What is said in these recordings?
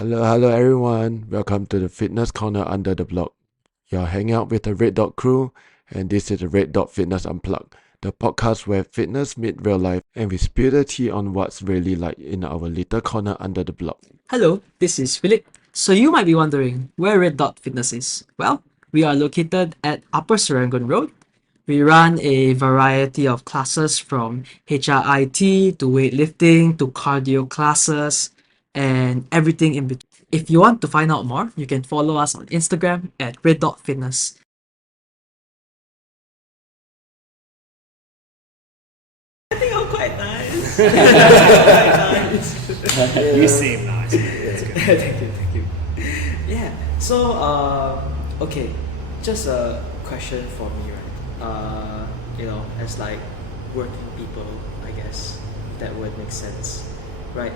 Hello everyone. Welcome to the Fitness Corner under the block. You're hanging out with the Red Dot crew, and this is the Red Dot Fitness Unplugged, the podcast where fitness meets real life and we spill the tea on what's really like in our little corner under the block. Hello, this is Philip. So you might be wondering where Red Dot Fitness is. Well, we are located at Upper Serangoon Road. We run a variety of classes from HIIT to weightlifting to cardio classes and everything in between. If you want to find out more, you can follow us on Instagram at Red Dot Fitness. I think I'm quite nice. Quite nice. You seem nice. That's good. Thank you. Yeah. So, okay, just a question for me, right? As like working people, I guess that would make sense, right?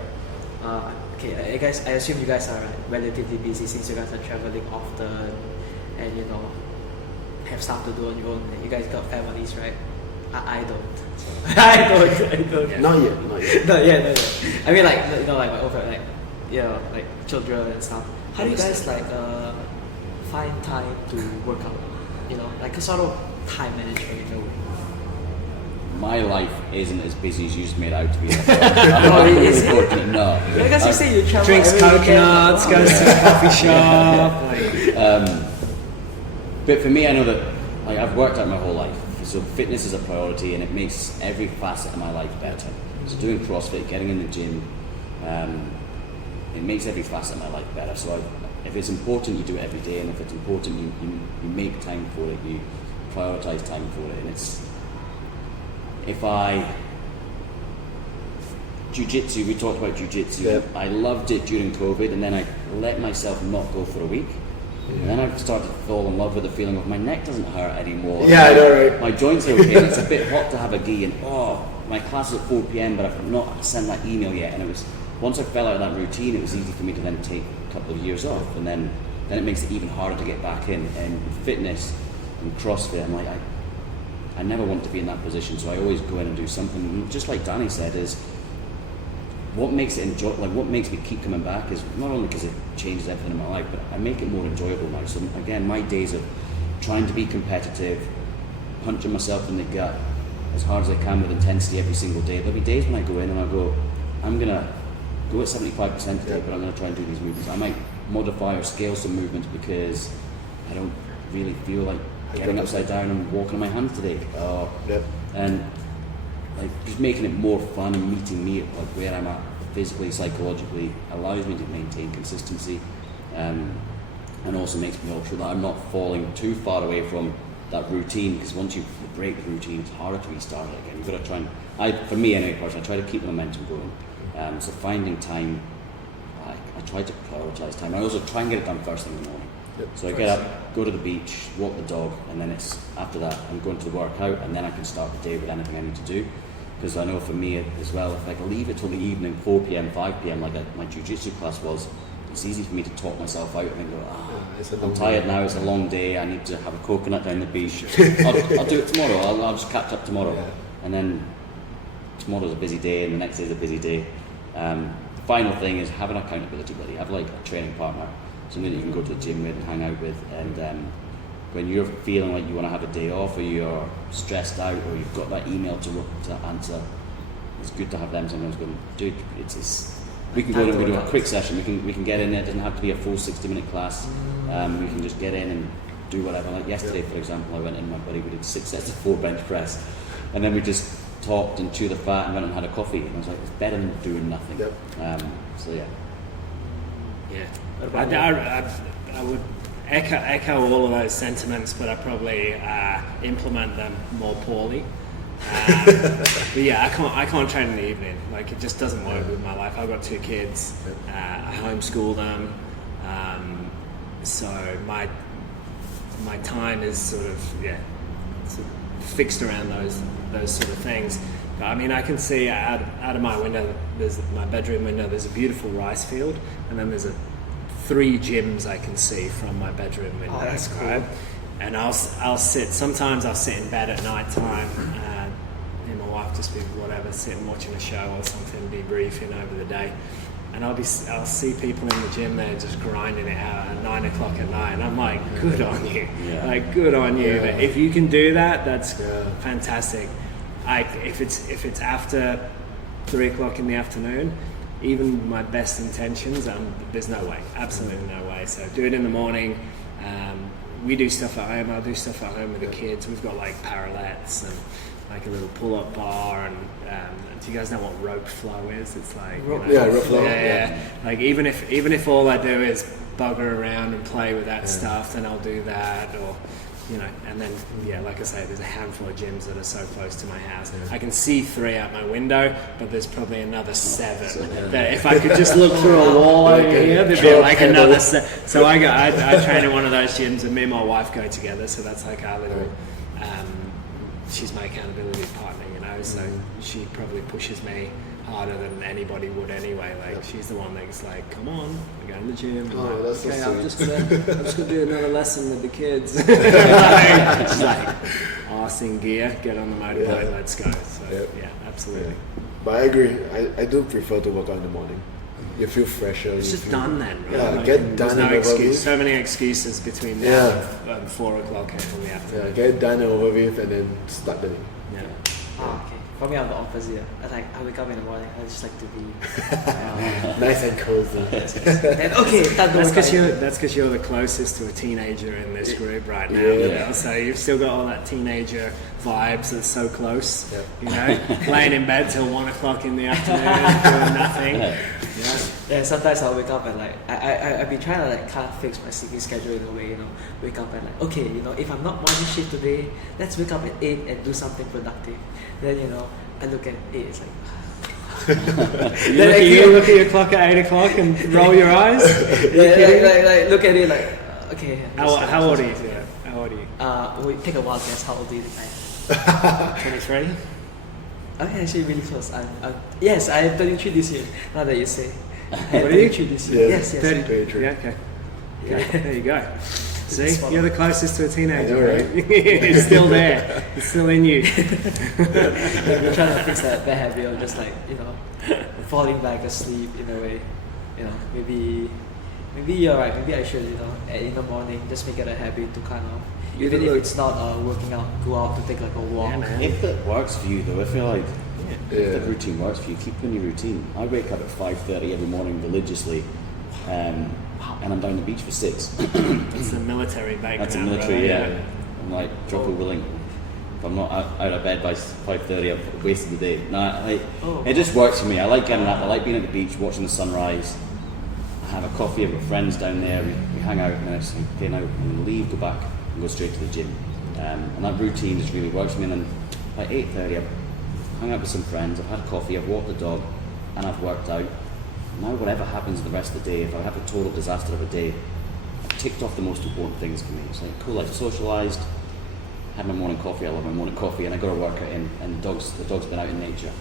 Okay, I assume you guys are relatively busy since you guys are traveling often, and have stuff to do on your own. You guys got families, right? I don't. I don't. Yeah. Not yet. Not yet. I mean, like my over like children and stuff. How do you guys find time to work out? Like a sort of time management in a way. My life isn't as busy as you just made out to be. I'm really fortunate. No. Because you say you travel. Drinks every weekend. coconuts, goes to the coffee shop. But for me, I know that I've worked out my whole life. So fitness is a priority, and it makes every facet of my life better. So doing CrossFit, getting in the gym, it makes every facet of my life better. So if it's important, you do it every day, and if it's important, you make time for it. You prioritize time for it, and Jiu-jitsu, we talked about jiu-jitsu. Yep. I loved it during COVID, and then I let myself not go for a week. And then I started to fall in love with the feeling of my neck doesn't hurt anymore. Yeah, I know, right? My joints are okay, and it's a bit hot to have a gi, and my class is at 4 p.m, but I've not sent that email yet. And it was, once I fell out of that routine, it was easy for me to then take a couple of years off, and then it makes it even harder to get back in. And fitness and CrossFit, I'm like, I never want to be in that position, so I always go in and do something. And just like Danny said, is what makes it what makes me keep coming back is not only because it changes everything in my life, but I make it more enjoyable now. So again, my days of trying to be competitive, punching myself in the gut as hard as I can with intensity every single day. There'll be days when I go in and I'm gonna go at 75% today, but I'm gonna try and do these movements. I might modify or scale some movements because I don't really feel like getting upside down and walking on my hands today. And just making it more fun and meeting me at where I'm at physically, psychologically, allows me to maintain consistency, and also makes me sure that I'm not falling too far away from that routine, because once you break the routine, it's harder to restart it again. You've got to try and, for me anyway, personally, I try to keep the momentum going. So finding time, I try to prioritise time. I also try and get it done first thing in the morning. So I get up, go to the beach, walk the dog, and then it's after that I'm going to the workout, and then I can start the day with anything I need to do. Because I know for me as well, if I leave it till the evening, 4 p.m, 5 p.m, like my jiu-jitsu class was, it's easy for me to talk myself out and go, I'm tired now, it's a long day, I need to have a coconut down the beach. I'll do it tomorrow, I'll just catch up tomorrow. Yeah. And then tomorrow's a busy day, and the next day's a busy day. Final thing is have an accountability buddy. Have like a training partner, somebody that you can go to the gym with and hang out with, and when you're feeling like you want to have a day off, or you're stressed out, or you've got that email to answer, it's good to have them sometimes going, dude, we can go in and we do a quick session, we can get in there, it doesn't have to be a full 60-minute class, we can just get in and do whatever. Like yesterday, for example, I went in with my buddy, we did 6 sets of 4 bench press, and then we just talked and chewed the fat and went and had a coffee, and I was like, it's better than doing nothing. So yeah. Yeah. I would echo all of those sentiments, but I probably implement them more poorly. But yeah, I can't train in the evening. Like, it just doesn't work with my life. I've got 2 kids. I homeschool them, so my time is sort of fixed around those sort of things. But I mean, I can see out of my window, there's my bedroom window. There's a beautiful rice field, and then there's 3 gyms I can see from my bedroom window. Oh, that's cool. Right? And I'll sit. Sometimes I'll sit in bed at night time. And my wife just be whatever, sitting watching a show or something, debriefing over the day. and I'll see people in the gym there just grinding it out at 9 o'clock at night, and I'm like, good on you, like good on you. Yeah. If you can do that, that's fantastic. If it's after 3 o'clock in the afternoon, even my best intentions, there's no way, absolutely no way. So do it in the morning. We do stuff at home. I'll do stuff at home with the kids. We've got like parallettes and like a little pull-up bar, and do you guys know what rope flow is? It's like rope flow. Yeah. Like even if all I do is bugger around and play with that stuff, then I'll do that, or and then like I say, there's a handful of gyms that are so close to my house. I can see 3 out my window, but there's probably another 7 that if I could just look through a wall over here, there'd be like another 7. So I train in one of those gyms, and me and my wife go together, so that's like our little she's my accountability partner, so she probably pushes me harder than anybody would anyway. Like she's the one that's like, come on, we're going to the gym. I'm that's so okay, sweet. I'm just gonna do another lesson with the kids. She's like, arse in gear, get on the motorbike, let's go. So absolutely. But I agree. I do prefer to work out in the morning. You feel fresher. It's just done then, right? Yeah, Like, get there's done no and over excuse. with. So many excuses between now and 4 o'clock in the afternoon. Get it done and over with, and then start the day. Yeah. Okay. For me, I'm the opposite. I wake up in the morning. I just like to be Nice and cozy. and okay. That's because you're the closest to a teenager in this group right now. Yeah. So you've still got all that teenager vibes that's so close. Yeah. Laying in bed till 1 o'clock in the afternoon doing nothing. Yeah, sometimes I'll wake up and like I've been trying to like kind of fix my sleeping schedule in a way, wake up and like, okay, if I'm not morning shift today, let's wake up at 8 and do something productive. Then I look at 8, it's like You look at your clock at 8 o'clock and roll your eyes. like look at it like, okay. How old are you today? How old are you? Wait, take a wild guess. How old do you think I am? 23. Okay, actually really close. Yes, I am 33 this year. Now that you say. What are you? 33 this year. Yeah. Yes. 30. Yeah, okay. There you go. See, Spot you're on. the closest to a teenager, I know, right? It's still there. It's still in you. We're trying to fix that bad habit of just like, falling back asleep in a way. Maybe you're right. Maybe I should, in the morning, just make it a habit to kind of, even if it's not working out, go out to take like a walk. Yeah, man. If it works for you though, I feel like if Yeah. the routine works for you, keep in your routine. I wake up at 5:30 every morning religiously, and I'm down the beach for 6. It's a military background. That's a military, brother. yeah. I'm like drop a willing. If I'm not out of bed by 5:30, I've wasted the day. It just works for me. I like getting up. I like being at the beach, watching the sunrise. I have a coffee. I've got friends down there. We hang out, and then it's like, okay, now I'm going to leave, go back, and go straight to the gym. And that routine just really works for me. And then by 8:30, I've hung out with some friends. I've had coffee. I've walked the dog, and I've worked out. Now, whatever happens the rest of the day, if I have a total disaster of a day, I've ticked off the most important things for me. It's like, cool, I've socialised, had my morning coffee, I love my morning coffee, and I got a workout in, and the dog's been out in nature.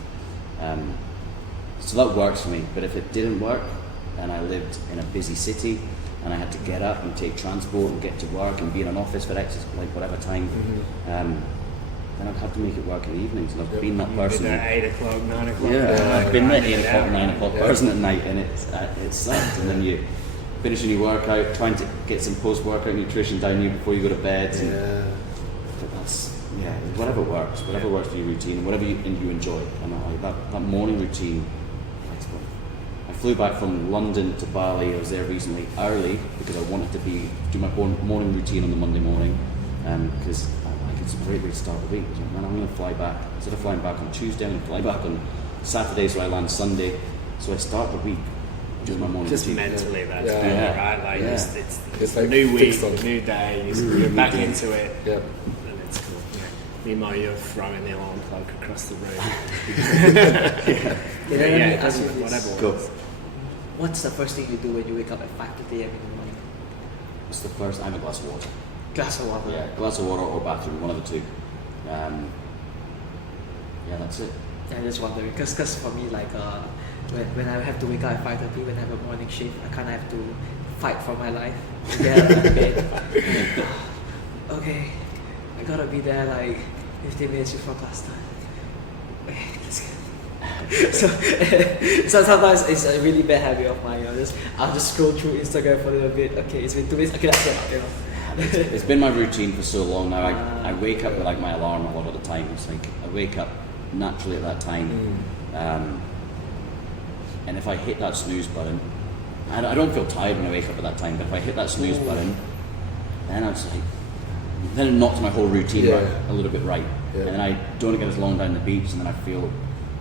So that works for me. But if it didn't work, and I lived in a busy city, and I had to get up and take transport and get to work and be in an office for whatever time, then I'd have to make it work in the evenings. And I've been that person. At 8 o'clock, 9 o'clock. I've been that 8 o'clock, Yeah. 9 o'clock person at night, and it sucks. And then you finishing your workout, trying to get some post-workout nutrition down you before you go to bed. And but that's whatever works for your routine, whatever you enjoy. And that morning routine. I flew back from London to Bali. I was there recently early because I wanted to do my morning routine on the Monday morning, because it's a great way to start the week. So, man, I'm going to fly back. Instead of flying back on Tuesday, I'm going to fly back on Saturday, so I land Sunday. So I start the week doing my morning Just routine. mentally, that's Yeah. good, Yeah. right? Like, Yeah. it's like a new week, fixed on it. new day, you're back into it, Yeah. and it's cool. Yeah. Meanwhile, you're throwing the alarm clock across the room. Let me ask you this. whatever. Go. What's the first thing you do when you wake up at 5:30 a.m. in the morning? It's the first time a glass of water. Glass of water. Yeah, glass of water or bathroom, one of the two. That's it. Yeah, I'm just wondering, because for me, like, when I have to wake up at 5:30 when I have a morning shift, I kind of have to fight for my life to get out of bed. Okay, I gotta be there like 15 minutes before class time. Okay, let's go. So sometimes it's a really bad habit of mine. I'll just scroll through Instagram for a little bit. Okay, it's been 2 minutes. Okay, that's it. You know. It's been my routine for so long now. I wake up with like my alarm a lot of the time. It's like I wake up naturally at that time, and if I hit that snooze button, I don't feel tired when I wake up at that time. But if I hit that snooze button, then then it knocks my whole routine a little bit right, and then I don't get as long down the beach, and then I feel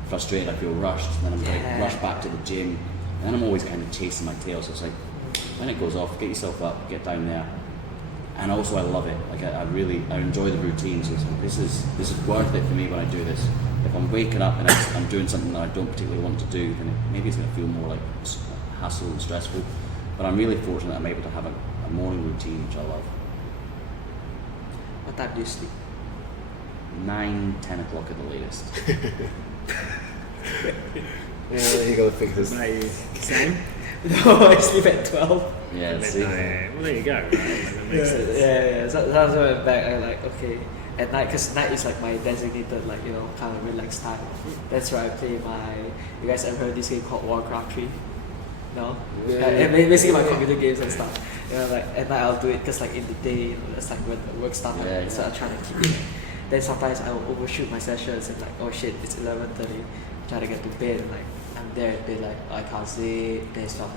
frustrated. I feel rushed, and then I'm like rush back to the gym, and then I'm always kind of chasing my tail. So it's like when it goes off, get yourself up, get down there. And also I love it. Like I enjoy the routine. So it's like, this is worth it for me when I do this. If I'm waking up and I'm doing something that I don't particularly want to do, then maybe it's going to feel more like hassle and stressful. But I'm really fortunate I'm able to have a morning routine, which I love. What time do you sleep? 9, 10 o'clock at the latest. Yeah, you gotta fix this. Same? No, I sleep at 12. Yeah, see. Well, there you go. Right? That makes sense. Yeah. So that's when I'm back. I'm like, okay. At night, because night is like my designated, like, you know, kind of relaxed time. That's where I play my. You guys ever heard this game called Warcraft 3? No? Yeah. Basically my computer games and stuff. You know, like at night I'll do it because like in the day, you know, that's like when the work stuff. Yeah, So I'm trying to keep it. Then sometimes I will overshoot my sessions and like, oh shit, it's 11:30. Try to get to bed and like I'm there in bed like I can't sleep. Then it's like,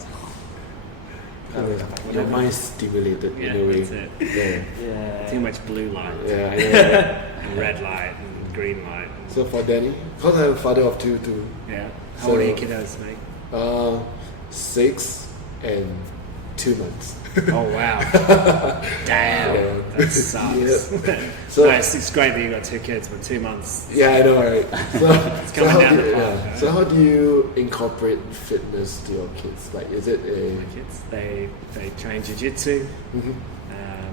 Your mind's stimulated Yeah, in a way. that's it. yeah. Too much blue light, Yeah, I know. and red light, and green light. So for Danny, because I'm a father of two too. Yeah. How So- old are your kiddos, mate? 6 and 2 months. Oh wow! Damn, Yeah. that sucks. So- No, it's great that you got 2 kids, but 2 months. Yeah, I know, right? So, coming how down do the you, path, right? so how do you incorporate fitness to your kids? Like, is it a... My kids, they train jiu-jitsu. Mhm.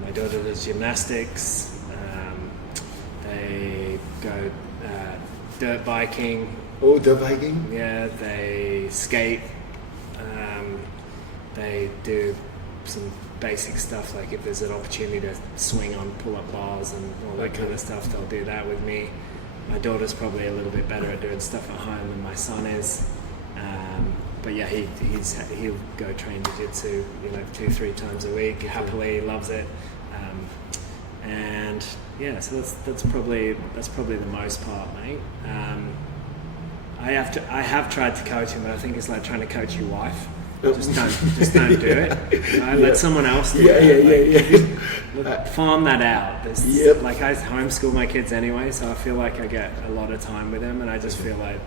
My daughter does gymnastics. They go dirt biking. Oh, the biking? Yeah, they skate. They do some basic stuff, like if there's an opportunity to swing on pull-up bars and all that kind of stuff, they'll do that with me. My daughter's probably a little bit better at doing stuff at home than my son is. But yeah, he'll go train jiu-jitsu, 2-3 times a week. Happily loves it. And yeah, so that's probably the most part, mate. I have tried to coach him, but I think it's like trying to coach your wife. Just don't do it. Let someone else do it. Yeah. Farm that out. Yep. Like I homeschool my kids anyway, so I feel like I get a lot of time with them, and I just feel like,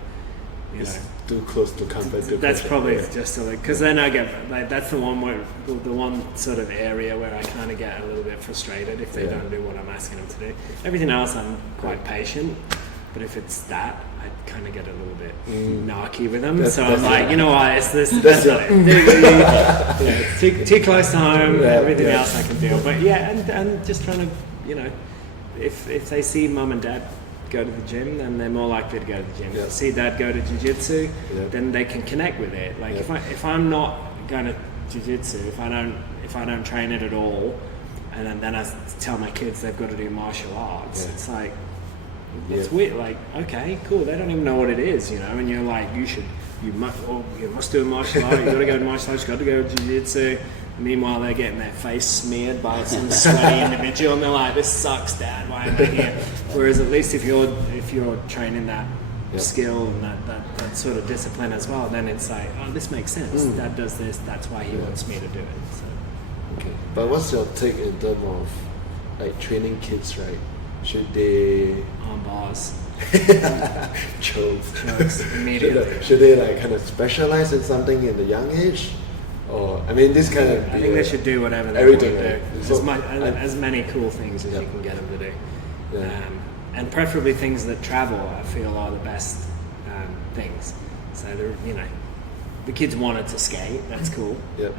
It's too close to comfort. that's probably just because then I get like that's the one sort of area where I kind of get a little bit frustrated if they don't do what I'm asking them to do. Everything else I'm quite patient, but if it's that, I kind of get a little bit narky with them. So I'm like, you know what, it's this. That's It's too close to home. Yeah, Everything yeah. else I can deal. But yeah, and just trying to, if they see mum and dad go to the gym, then they're more likely to go to the gym. Yeah. If they see dad go to jiu-jitsu, Yeah. then they can connect with it. Like Yeah. if I'm not going to jiu-jitsu, if I don't train it at all, and then I tell my kids they've got to do martial arts, Yeah. it's like it's Yeah. weird. Like, okay, cool. They don't even know what it is, and you're like, you must do a martial art. You got to go to martial arts. You got to go to jiu-jitsu. Meanwhile, they're getting their face smeared by some sweaty individual, and they're like, "This sucks, Dad. Why am I here?" Whereas at least if you're training that Yep. skill and that sort of discipline as well, then it's like, oh, this makes sense. Dad does this. That's why he wants me to do it. So. Okay. But what's your take in terms of like training kids, right? Should they Arm bars, choke? immediately. Should they like kind of specialize in something in the young age? Or I mean, this kind of I think they should do whatever they everything, want to right? do. So, As many cool things as Yep. you can get them to do. Yeah. And preferably things that travel, I feel, are the best things. So, the kids wanted to skate, that's cool. Yep.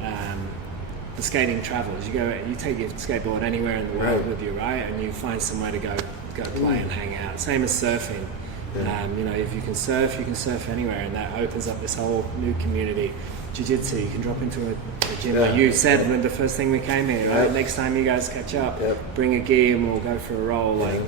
The skating travels. You take your skateboard anywhere in the world Right. with you, right? And you find somewhere to go play and hang out. Same as surfing. Yeah. If you can surf anywhere, and that opens up this whole new community. Jiu-jitsu, you can drop into a gym. Yeah. Like you said when the first thing we came here, right? Yep. Next time you guys catch up, Yep. bring a gi and we'll go for a roll. Like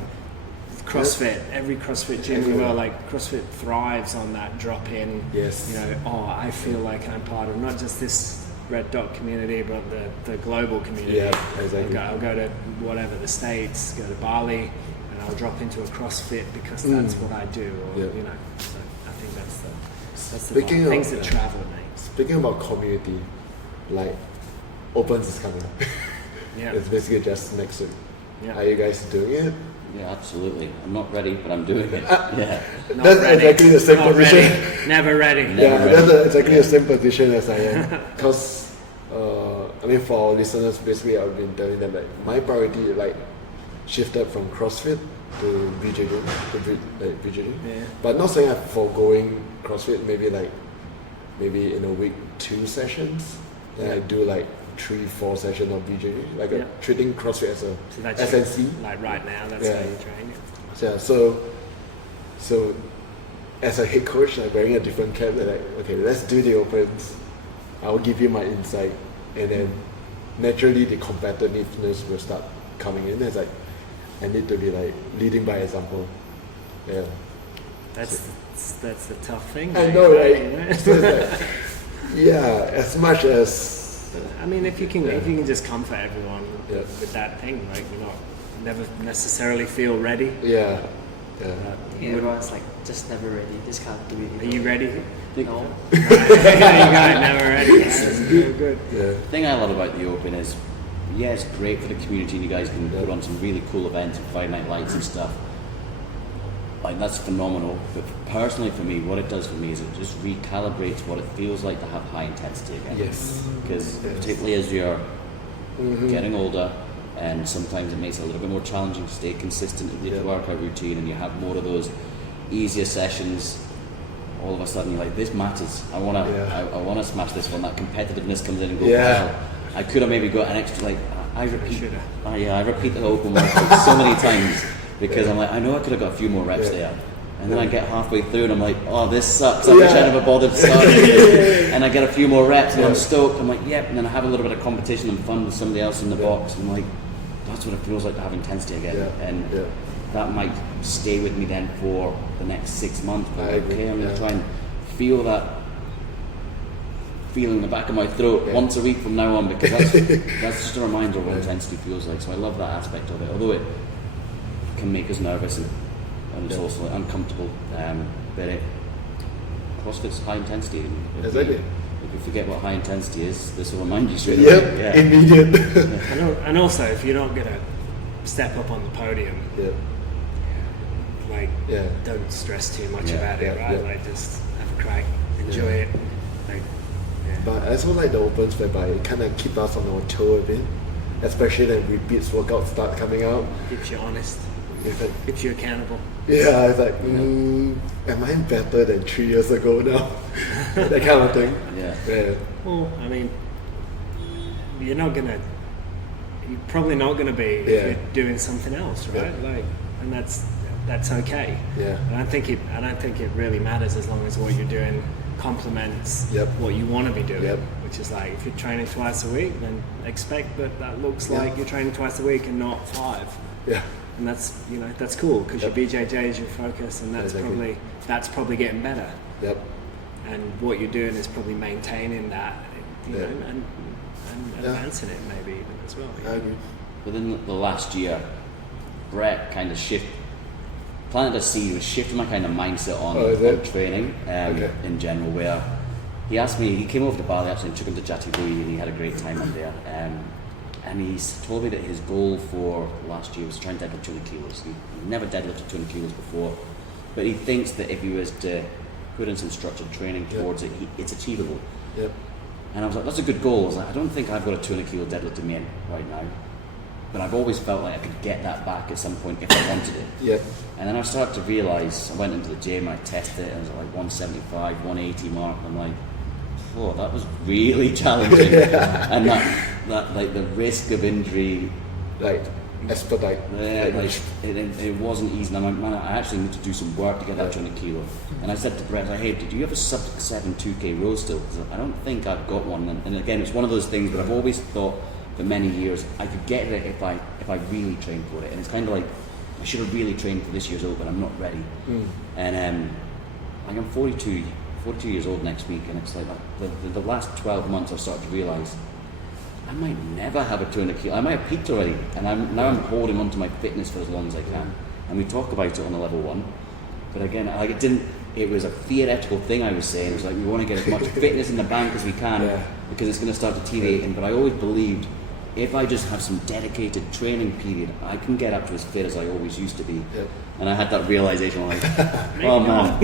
CrossFit, every CrossFit gym in the world, like CrossFit thrives on that drop-in. Yes. You know, I feel like I'm part of not just this red dot community, but the global community. Yeah, exactly. I'll go to whatever, the States, go to Bali, and I'll drop into a CrossFit because that's what I do. Or, Yeah. you know, so I think that's the Speaking vibe. Things of- that travel, mate. Speaking about community, like Opens is coming. Yeah. It's basically just next week. Yeah. Are you guys doing it? Yeah, absolutely. I'm not ready, but I'm doing it. Yeah. Not That's ready. exactly the same Not position. ready. Never ready. Yeah, ready. that's exactly the same position as I am. Because, I mean, for our listeners, basically, I've been telling them that my priority, like, shifted from CrossFit to BJJ, BJJ. Yeah. But not saying I'm foregoing CrossFit, maybe in a week 2 sessions. Then I do like 3-4 sessions of BJJ, like Yeah. treating CrossFit as a So that's SNC. like right now, that's Yeah. how you train. Yeah, so as a head coach, like wearing a different cap, they're like, okay, let's do the opens. I'll give you my insight, and then naturally the competitiveness will start coming in. It's like I need to be like leading by example. Yeah, That's the tough thing. I mate, know, right? you know? So it's like, yeah, as much as I mean, if you can just comfort everyone Yeah. with that thing, like you're not never necessarily feel ready. yeah. Yeah, everyone's like just never ready, just can't do it. Are you ready? No. There you go, never ready. That's good. Yeah. The thing I love about the Open is, yeah, it's great for the community and you guys can put on some really cool events and Friday night lights and stuff. Like, that's phenomenal. But personally for me, what it does for me is it just recalibrates what it feels like to have high intensity again. Yes. Because particularly as you're getting older, and sometimes it makes it a little bit more challenging to stay consistent with your workout routine, and you have more of those easier sessions. All of a sudden, you're like, this matters. I wanna, I wanna smash this one. That competitiveness comes in and goes, Yeah. well, I could have maybe got an extra, like, I repeat shoulda. I repeat the open workout so many times because I'm like, I know I could have got a few more reps Yeah. there. And then I get halfway through and I'm like, oh, this sucks. I wish I never bothered starting. And I get a few more reps and I'm stoked. I'm like, yep. And then I have a little bit of competition and fun with somebody else in the box. And I'm like, that's what it feels like to have intensity again. Yeah. And Yeah. that might stay with me then for the next 6 months. But I agree, okay, I'm going yeah. to try and feel that feeling in the back of my throat once a week from now on, because that's just a reminder of what intensity feels like. So I love that aspect of it, although it can make us nervous and it's also uncomfortable. But CrossFit's high intensity. And Exactly. If you forget what high intensity is, this will remind you straight Yep. away. Yeah. Immediate. And also, if you're not gonna step up on the podium, yeah. like Yeah. don't stress too much Yeah, about it, yeah, right? yeah. Like just have a crack, enjoy it. Like, yeah. But I also like the opens whereby it kind of keep us on our toe a bit, especially when repeats workouts start coming out. Keeps you honest, It's like, keeps you accountable. yeah, it's like, am I better than 3 years ago now? That kind of thing. Yeah. Yeah. Well, I mean, you're probably not gonna be if Yeah. you're doing something else, right? Yeah. Like, and that's okay. Yeah. I don't think it really matters as long as what you're doing complements Yep. what you want to be doing. Yep. Which is like, if you're training twice a week, then expect that looks Yeah. like you're training twice a week and not 5. Yeah. And that's that's cool because Yep. your BJJ is your focus, and that's Exactly. probably getting better. Yep. And what you're doing is probably maintaining that, you Yeah. know, and Yeah. advancing it maybe even as well. I agree. Within the last year, Brett kind of planted a seed, was shifting my kind of mindset on, Oh, is it? on training Okay. in general, where he asked me, he came over to Bali actually and took him to Jati Bui and he had a great time on there. And he's told me that his goal for last year was to try and deadlift 200 kilos. He never deadlifted 200 kilos before, but he thinks that if he was to put in some structured training towards it, it's achievable. Yep. And I was like, that's a good goal. I was like, I don't think I've got a 200 kilo deadlift in me right now, but I've always felt like I could get that back at some point if I wanted it. Yep. And then I started to realise, I went into the gym, I tested it, and I was at like 175, 180 mark, and I'm like, oh, that was really challenging. And that like the risk of injury, Like, expedite. like, it wasn't easy. And I'm like, man, I actually need to do some work to get that 200 kilo. And I said to Brett, hey, did you have a sub 7 2K row still? Because I don't think I've got one. And again, it's one of those things that I've always thought for many years I could get it if I really trained for it. And it's kind of like, I should have really trained for this year's Open. I'm not ready. And like I'm 42 years old next week, and it's like the last 12 months I've started to realise I might never have a 200 kilo. I might have peaked already, and I'm holding on to my fitness for as long as I can. And we talk about it on a level 1, but again, like it was a theoretical thing I was saying. It was like we want to get as much fitness in the bank as we can because it's going to start deteriorating. But I always believed if I just have some dedicated training period, I can get up to as fit as I always used to be. And I had that realization, like, oh man,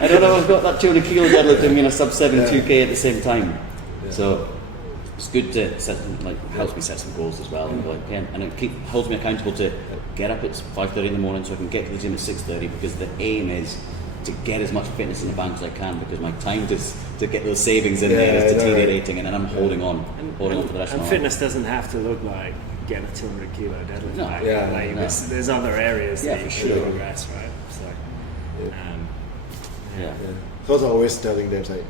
I don't know if I've got that 200 kilo deadlift in me in a sub 7 2K at the same time. So it's good to set, like, helps me set some goals as well, and it holds me accountable to get up at 5:30 in the morning so I can get to the gym at 6:30, because the aim is to get as much fitness in the bank as I can, because my time to get those savings in there is deteriorating, and then I'm holding on for the rest of my life. Fitness doesn't have to look like getting a 200 kilo deadlift. No. Like, there's other areas that you should progress, right? So, So I was always telling them, like,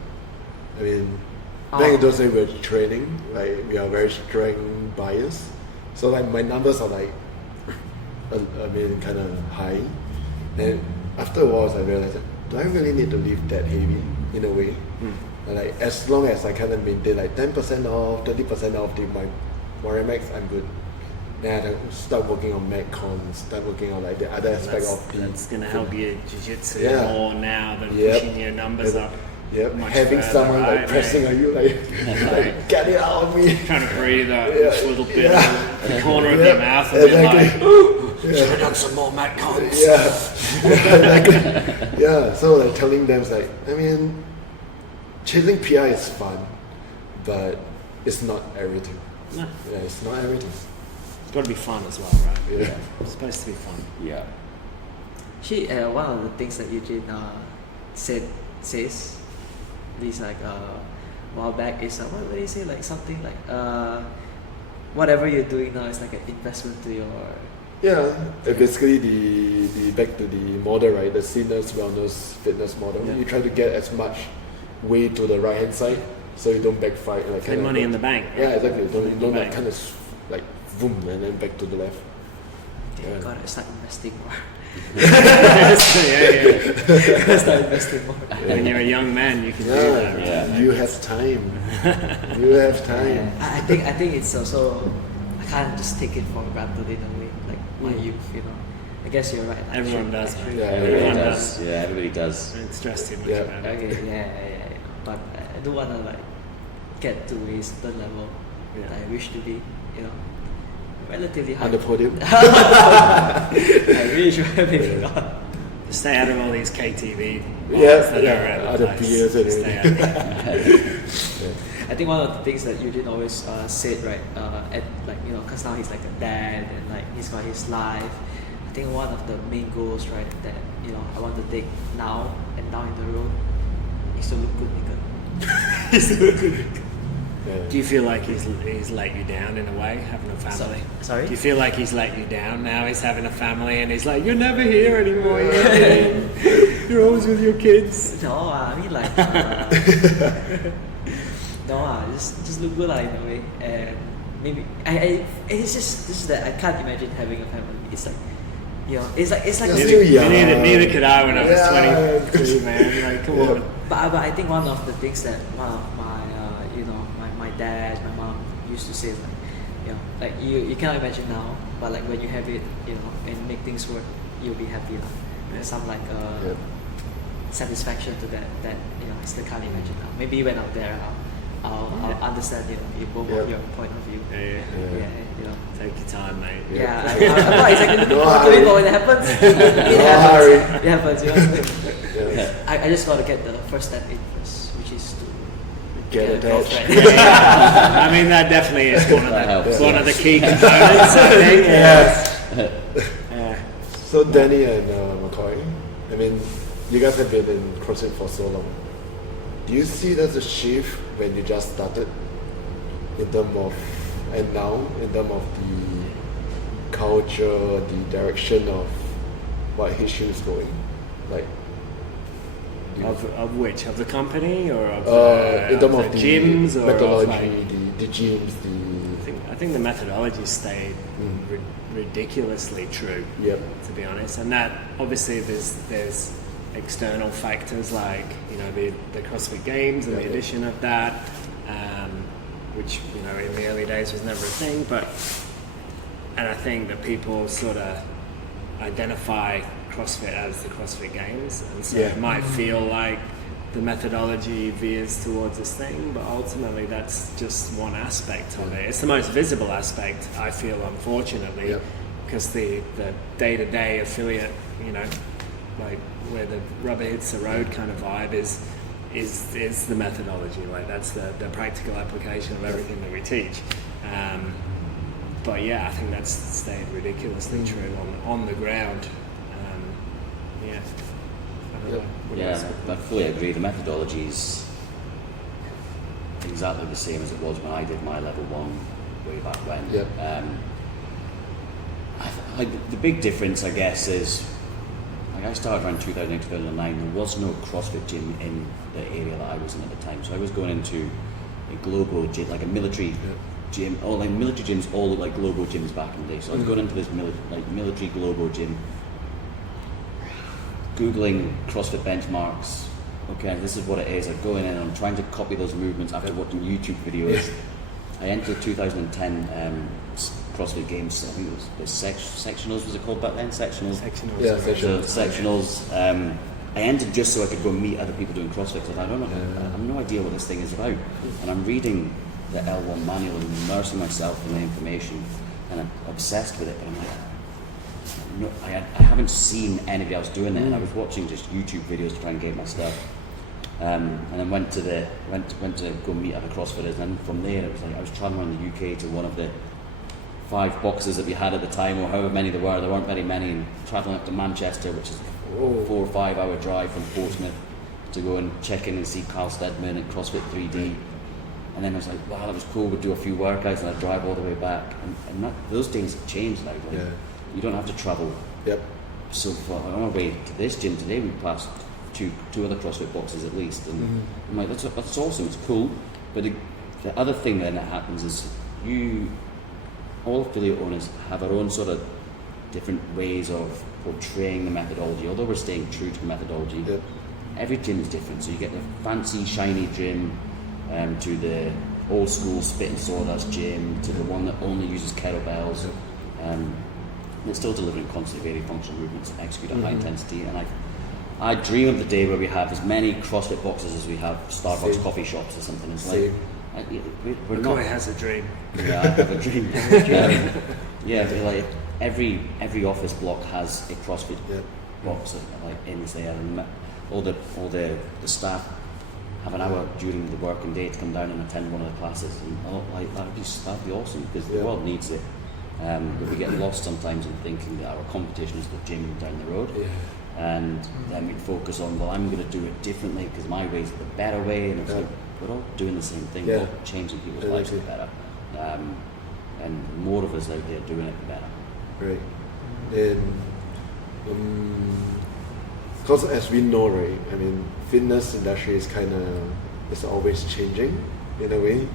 I mean, back in those days we were training, like we are very strength biased. So like my numbers are like, I mean, kind of high. And after a while, I realized, do I really need to lift that heavy in a way? And like as long as I kind of maintain like 10% off, 30% off my Warrior Max, I'm good. Then I start working on Metcon, start working on like the other aspect of that's going to help you jiu-jitsu more now than pushing your numbers up. Having someone like pressing on you, like get it out of me. Trying to breathe out a little bit in the corner of your mouth, and should have done some more Metcons. So like telling them, like, I mean, chasing PI is fun, but it's not everything. No. It's not everything. It's got to be fun as well, right? It's supposed to be fun. Actually, one of the things that Eugene says, these like a while back, is what did he say? Like something like whatever you're doing now is like an investment to your. Basically the back to the model, right? The Sinners Wellness Fitness model. You try to get as much weight to the right hand side, so you don't backfire. Like Put money in the bank. Right? Yeah, exactly. Don't like kind of like boom and then back to the left. You gotta start investing more. Start investing more. When you're a young man, you can do that. Right? You have time. You have time. I think it's also, I can't just take it for granted in a way, like my youth, you know. I guess you're right. Everyone does. Everybody does. Yeah, everybody does. Don't stress too much about it. Okay, but I do wanna like get to a certain level that I wish to be, you know, relatively high. On the podium. I wish, maybe not. Stay out of all these KTV. Other beers and everything. I think one of the things that Eugene always said, right, at like, you know, because now he's like a dad and like he's got his life. I think one of the main goals, right, that, you know, I want to take now and down in the road is to look good naked. Is to look good. Do you feel like he's let you down in a way, having a family? Sorry? Do you feel like he's let you down now? He's having a family and he's like, you're never here anymore. You're always with your kids. No, I mean like, just look good in a way. And maybe it's just that I can't imagine having a family. It's like, you know, it's like neither could I when I was 23, man. Like, come on. But I think one of the things that one of my my dad, my mom used to say is like, you know, like you cannot imagine now, but like when you have it, you know, and make things work, you'll be happy. There's some like satisfaction to that you know I still can't imagine now. Maybe when I'm there, I'll understand, you know, both of your point of view. You know. Take your time, mate. Yeah, I'm not exactly looking forward to it, but when it happens, it happens. You know. I just gotta get the first step in first, which is to get a girlfriend. I mean, that definitely is one of the key components, I think. So Danny and McCoy, I mean, you guys have been in CrossFit for so long. Do you see there's a shift when you just started in terms of, and now in terms of the culture, the direction of what HQ is going? Like, of which? Of the company or of in terms of the gyms or methodology, of like, the gyms, I think the methodology stayed ridiculously true. Yep. To be honest, and that obviously there's external factors like the CrossFit Games and the addition of that, which in the early days was never a thing, and I think that people sort of identify CrossFit as the CrossFit Games, and so it might feel like the methodology veers towards this thing, but ultimately that's just one aspect of it. It's the most visible aspect, I feel, unfortunately, because the day-to-day affiliate, like where the rubber hits the road kind of vibe is the methodology. Like that's the practical application of everything that we teach. But yeah, I think that's stayed ridiculously true on the ground. I don't know. What else? I fully agree. The methodology is exactly the same as it was when I did my level 1 way back when. The big difference, I guess, is like I started around 2008, 2009. There was no CrossFit gym in the area that I was in at the time, so I was going into a global gym, like a military gym. All like military gyms all look like global gyms back in the day. So I was going into this military global gym, Googling CrossFit benchmarks. Okay, this is what it is. I'm going in and I'm trying to copy those movements after watching YouTube videos. I entered 2010 CrossFit Games. I think it was sectionals. Was it called back then? Sectionals. Sectionals. I entered just so I could go meet other people doing CrossFit. I don't know. I have no idea what this thing is about. And I'm reading the L1 manual and immersing myself in the information, and I'm obsessed with it. But I'm like, no, I haven't seen anybody else doing it, and I was watching just YouTube videos to try and get my stuff. And then went to go meet other CrossFitters, and from there it was like I was traveling around the UK to one of the 5 boxes that we had at the time, or however many there weren't very many, and travelling up to Manchester, which is a 4 or 5 hour drive from Portsmouth, to go and check in and see Carl Steadman at CrossFit 3D. And then I was like, wow, that was cool, we'd do a few workouts and I'd drive all the way back. And those days have changed now. Like, you don't have to travel so far. On our way to this gym today, we passed two other CrossFit boxes at least. And I'm like, that's awesome, it's cool. But the other thing then that happens is all affiliate owners have our own sort of different ways of portraying the methodology. Although we're staying true to the methodology, every gym is different. So you get the fancy, shiny gym, to the old school spit and sawdust gym, to the one that only uses kettlebells. It's still delivering constantly varied functional movements executed at high intensity. And I dream of the day where we have as many CrossFit boxes as we have Starbucks coffee shops or something. It's like we're not. McCoy has a dream. Yeah, I have a dream. But like every office block has a CrossFit box like in there, and all the staff have an hour during the working day to come down and attend one of the classes, and that'd be awesome, because the world needs it. But we get lost sometimes in thinking that our competition is the gym down the road, and then we focus on, well, I'm going to do it differently because my way is the better way, and it's like we're all doing the same thing, we're all changing people's lives for the better, and more of us out there doing it better. Right. And because as we know, right, I mean, fitness industry is it's always changing in a way.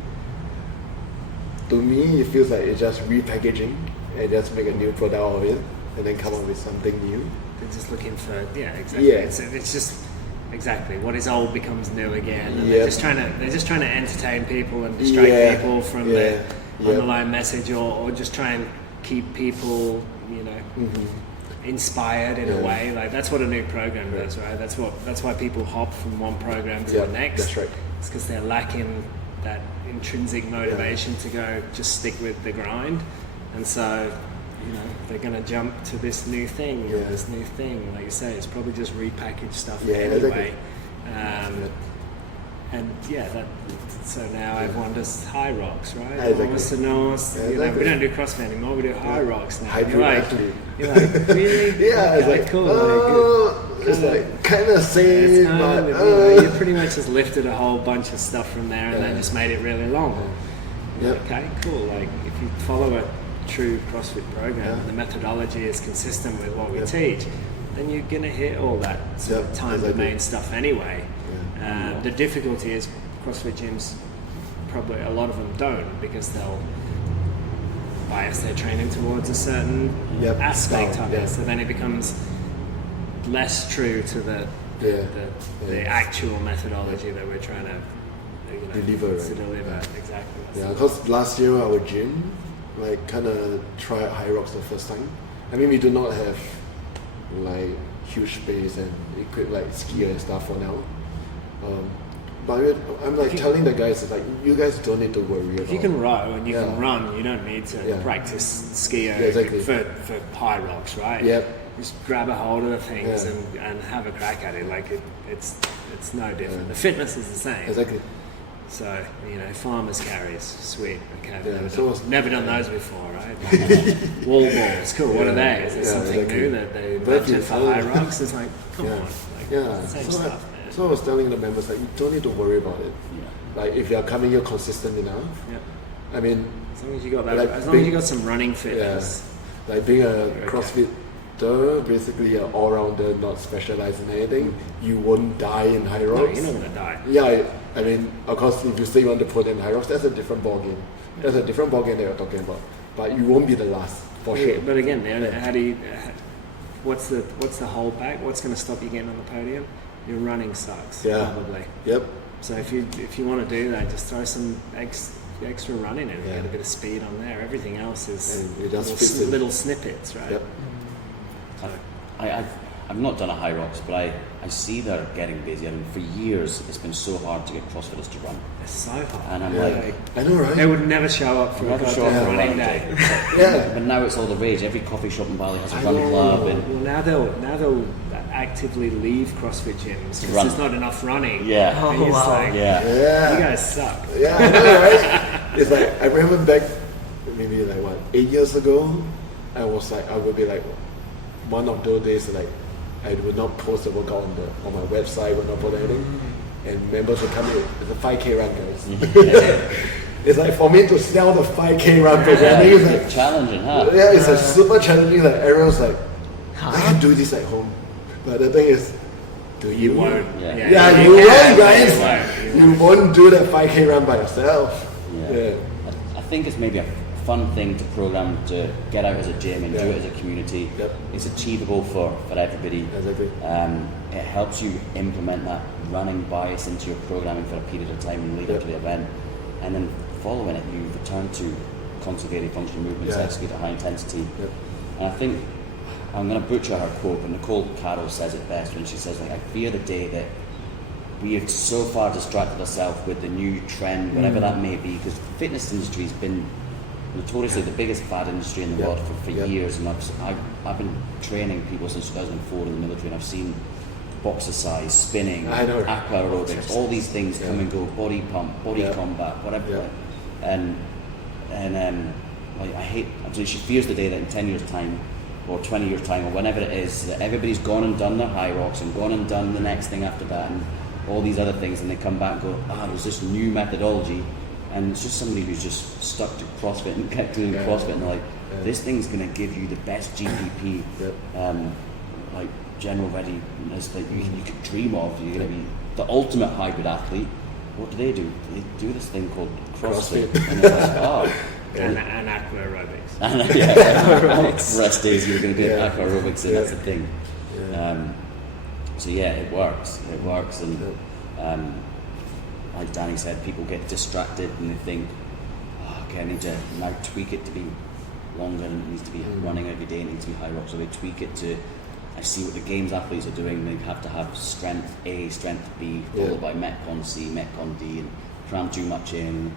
To me, it feels like it's just repackaging and just make a new product out of it and then come up with something new. They're just looking for exactly. It's just exactly what is old becomes new again. And they're just trying to entertain people and distract people from the underlying message, or just try and keep people, inspired in a way. Like that's what a new program does, right? That's why people hop from one program to the next. That's right. It's because they're lacking that intrinsic motivation to go just stick with the grind, and so they're going to jump to this new thing. This new thing, like you say, it's probably just repackaged stuff anyway. And so now everyone does high rocks, right? Everyone wants to know, we don't do CrossFit anymore, we do high rocks now. You're like, really? Cool. It's like kind of same, but you pretty much just lifted a whole bunch of stuff from there and then just made it really long. Okay, cool. Like if you follow a true CrossFit program and the methodology is consistent with what we teach, then you're gonna hit all that sort of time domain stuff anyway. The difficulty is CrossFit gyms, probably a lot of them don't, because bias their training towards a certain Yep. aspect Style, of it. yeah. So then it becomes less true to the actual methodology that we're trying to Deliver, right? to deliver. Exactly. Yeah, because last year our gym like kind of tried high rocks the first time. I mean, we do not have like huge space and equip like skier and stuff for now. But I'm like telling the guys like, you guys don't need to worry about. If you can row and you Yeah. can run, you don't need to Yeah. practice skier Yeah, exactly. for high rocks, right? Yep. Just grab a hold of the things Yeah. and have a crack at it. Like it's no different. Yeah. The fitness is the same. Exactly. So, farmers carries, sweet. Okay, I've Yeah, never, so never done those before, right? Wall balls, cool. What are they? Is there Yeah, something exactly. new that they But if you invented for follow- high rocks? It's like, come Yeah. on, like, Yeah. same So, stuff, man. so I was telling the members like, you don't need to worry about it. Yeah. Like if you are coming here consistent enough. Yeah. I mean, As long as you got that, Like as long as you big- got some running fitness. like being a okay. CrossFitter, basically an all-rounder, not specialized in anything, you won't die in high No, rocks. you're not gonna die. Yeah, I mean, of course, if you say you want to put in high rocks, that's a different ballgame. That's a different ballgame that you're talking about. But you won't be the last, for sure. But again, how do you? What's the holdback? What's going to stop you getting on the podium? Your running sucks, Yeah. probably. Yep. So if you want to do that, just throw some extra running in, Yeah. get a bit of speed on there. Everything else is And it just little, fits in. little snippets, right? Yep. I've not done a high rocks, but I see they're getting busy. I mean, for years it's been so hard to get CrossFitters to run, It's so hard. and I'm Yeah. like, I know, right? They would never show up for never a show up for a running running day. Yeah. But now it's all the rage. Every coffee shop in Bali has a I run know. club, and Well, now they'll actively leave CrossFit gyms because Run. there's not enough running. yeah, And it's like, yeah. Yeah. you guys suck. Yeah, I know, right? It's like I remember back maybe like 8 years ago, I would be like one of those days like I would not post the workout on my website, would not put anything, and members would come in. It's a 5K run, guys. It's like for me to sell the 5K run programming is like Challenging, huh? yeah, it's a super challenging. Like everyone's like, I can do this at home, but the thing is, do you? Won't. Yeah. Yeah, you won't, guys. You won't do that 5K run by yourself. Yeah. I think it's maybe a fun thing to program to get out as a gym and do Yeah. it as a community. Yep. It's achievable for everybody. Exactly. It helps you implement that running bias into your programming for a period of time and lead up to the event, and then following it, you return to conjugated functional movements, Yeah. execute at high intensity. Yep. And I think I'm going to butcher her quote, but Nicole Carroll says it best when she says, like, I fear the day that we have so far distracted ourselves with the new trend, whatever that may be, because the fitness industry has been notoriously the biggest fad industry in the Yeah. world for Yeah. years, and I've been training people since 2004 in the military, and I've seen boxercise, spinning, I know. aqua aerobics, all these things come Yeah. and go, body pump, body Yeah. combat, whatever. Yeah. And like, I hate. So she fears the day that in 10 years' time, or 20 years' time, or whenever it is, that everybody's gone and done their high rocks and gone and done the next thing after that, and all these other things, and they come back and go, there's this new methodology, and it's just somebody who's just stuck to CrossFit and kept doing Yeah. CrossFit, and they're like, Yeah. this thing's going to give you the best GPP, Yep. like general readiness that you could dream of. You're going to be the ultimate hybrid athlete. What do? They do this thing called CrossFit. CrossFit. And it's like, oh. And aqua aerobics. And, yeah, rest days you're going to do Yeah. aqua aerobics, and Yeah. that's the thing. Yeah. So yeah, it works, and like Danny said, people get distracted and they think, okay, I need to now tweak it to be longer, and it needs to be running every day, it needs to be high rocks, so they tweak it to, I see what the games athletes are doing, they have to have strength A, strength B, followed by Metcon C, Metcon D, and cram too much in,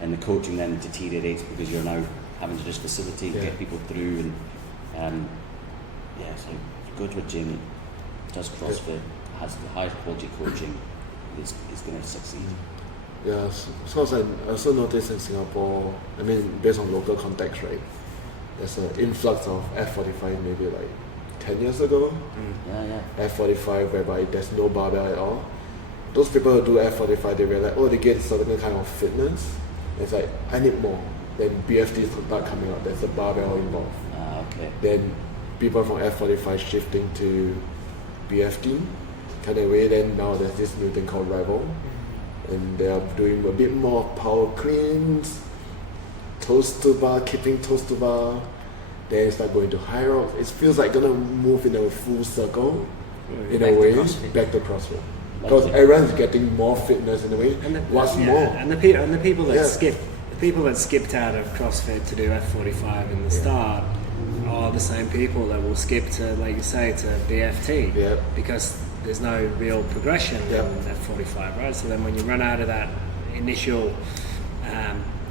and the coaching then deteriorates because you're now having to just facilitate, get people through, and so go to a gym, does CrossFit, has the highest quality coaching, is going to succeed. Yeah, so I also noticed in Singapore, I mean, based on local context, right, there's an influx of F45 maybe like 10 years ago. Yeah. F45 whereby there's no barbell at all. Those people who do F45, they realize, they get certain kind of fitness. It's like, I need more. Then BFT start coming out, there's a barbell involved. Okay. Then people from F45 shifting to BFT kind of way. Then now there's this new thing called Rival, and they are doing a bit more power cleans, toes to bar, keeping toes to bar, then start going to high rocks. It feels like gonna move in a full circle in Back a to way CrossFit. back to CrossFit. Because everyone's getting more fitness in a way. What's more? And the people that Yeah. skipped out of CrossFit to do F45 in the start are the same people that will skip to, like you say, to BFT Yeah. because there's no real progression Yeah. in F45, right? So then when you run out of that initial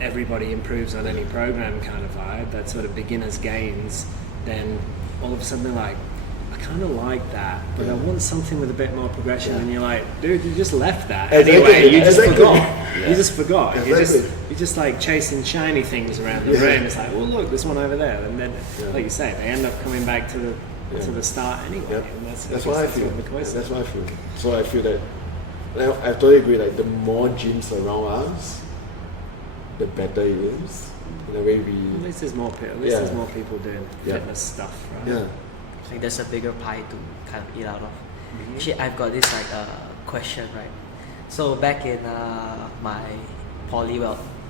everybody improves on any program kind of vibe, that sort of beginner's gains, then all of a sudden they're like, I kind of like that, but I want something with a bit more progression. Yeah. And you're like, dude, you just left that. Exactly. Anyway, you just Exactly. forgot. Yeah. You just forgot. Exactly. You're just like chasing shiny things around the Yeah. room. It's like, well, look, there's one over there. And then, Yeah. like you say, they end up coming back to the Yeah. to the start anyway. Yeah. And That's what I feel. what McCoy said. That's what I feel. So I feel that I totally agree. Like the more gyms around us, the better it is. In a way, At least there's more people. At least Yeah. there's more people doing Yeah. fitness stuff, right? yeah. I think there's a bigger pie to kind of eat out of. Actually, I've got this like question, right? So back in my poly,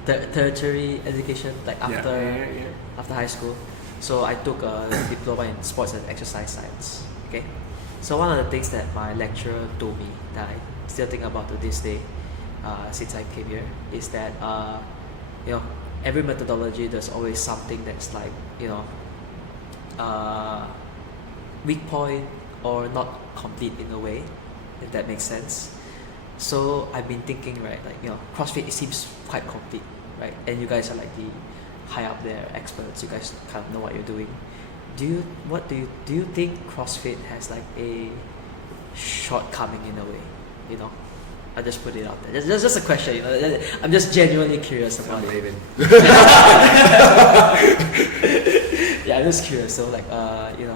tertiary education, like after Yeah. after high school, so I took a diploma in sports and exercise science. Okay, so one of the things that my lecturer told me that I still think about to this day, since I came here, is that every methodology there's always something that's like weak point or not complete in a way, if that makes sense. So I've been thinking, right, like CrossFit, it seems quite complete, right? And you guys are like the high up there experts. You guys kind of know what you're doing. Do you think CrossFit has like a shortcoming in a way? I just put it out there. Just a question. I'm just genuinely curious about it. Yeah, I'm just curious. So like,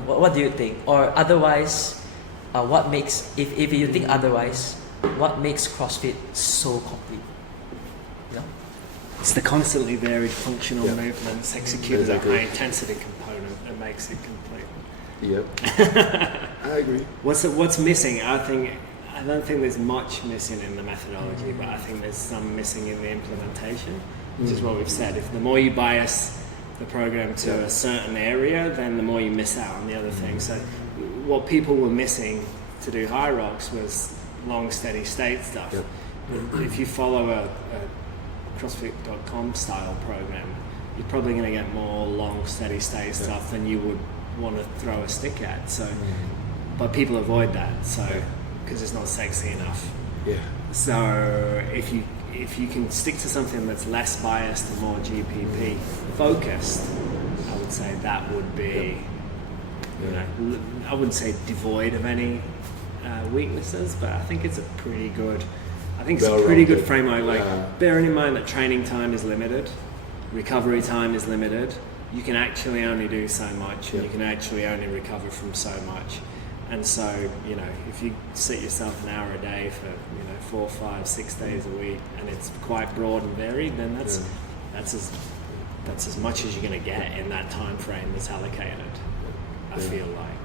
what do you think? Or otherwise, what makes if you think otherwise, what makes CrossFit so complete? It's the constantly varied functional Yeah. movements executed Exactly. at high intensity component that makes it complete. Yep. I agree. What's missing? I don't think there's much missing in the methodology, but I think there's some missing in the implementation, which is what we've said. If the more you bias the program to Yeah. a certain area, then the more you miss out on the other things. So what people were missing to do high rocks was long steady state stuff. Yeah. If you follow a CrossFit.com style program, you're probably going to get more long steady state stuff than you would want to throw a stick at. So, but people avoid that. So. Because it's not sexy enough. Yeah. So if you can stick to something that's less biased and more GPP focused, I would say that would be, I wouldn't say devoid of any weaknesses, but I think it's a pretty good Well-rounded. framework. Like Yeah. bearing in mind that training time is limited, recovery time is limited. You can actually only do so much, and you can actually only recover from so much. And so, if you set yourself an hour a day for, 4, 5, 6 days a week, and it's quite broad and varied, then that's as much as you're going to get in that time frame that's allocated. I feel like.